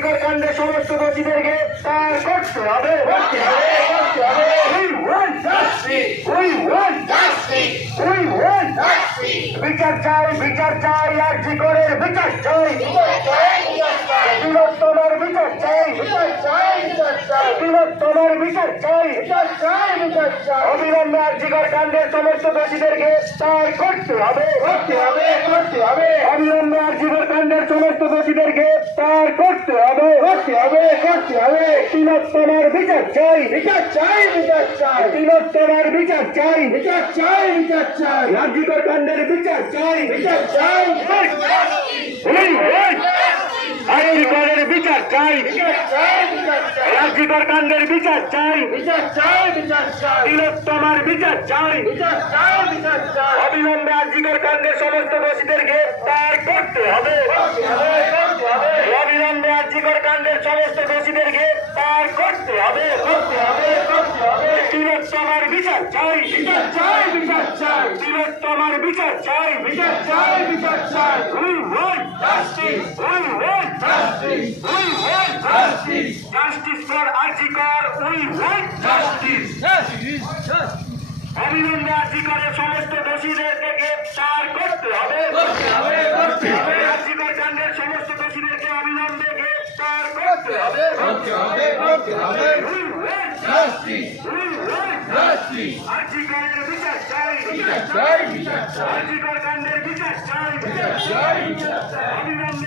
আর্জিকর কাণ্ডে সমস্ত দোষীদেরকে গ্রেফতার করতে হবে। বিচার চাই, বিচার চাই, আর্জিকরের বিচার চাই, তিলোত্তমার বিচার চাই, তিলোত্তমার বিচার চাই, অবিলম্বে আর্জিকর কাণ্ডের সমস্ত দোষীদেরকে গ্রেফতার করতে হবে। অবিলম্বে আর্জিকর কাণ্ডের সমস্ত দোষীদেরকে গ্রেফতার করতে হবে। তিলোত্তমার বিচার চাই, তিলোত্তমার বিচার চাই, আর্জিকর কাণ্ডের বিচার চাই, আর্জিকরের বিচার চাই, আর্জিকর কাণ্ডের বিচার চাই, তিলোত্তমার বিচার চাই, অবিলম্বে আর্জিকর কাণ্ডের সমস্ত দোষীদেরকে গ্রেফতার করতে হবে। অবিলম্বে আর্জিকর কাণ্ডের সমস্ত দোষীদেরকে গ্রেফতার করতে হবে। তিলোত্তমার বিচার চাই, তিলোত্তমার বিচার চাই, justice for RG Kar, we want justice. অবিলম্বে আর্জিকরের সমস্ত দোষীদেরকে গ্রেফতার করতে হবে। আর্জিকর কাণ্ডের সমস্ত দোষীদেরকে অবিলম্বে গ্রেফতার করতে হবে। আর্জিকরের বিচার চাই, আর্জিকর কাণ্ডের বিচার চাই, অবিলম্বে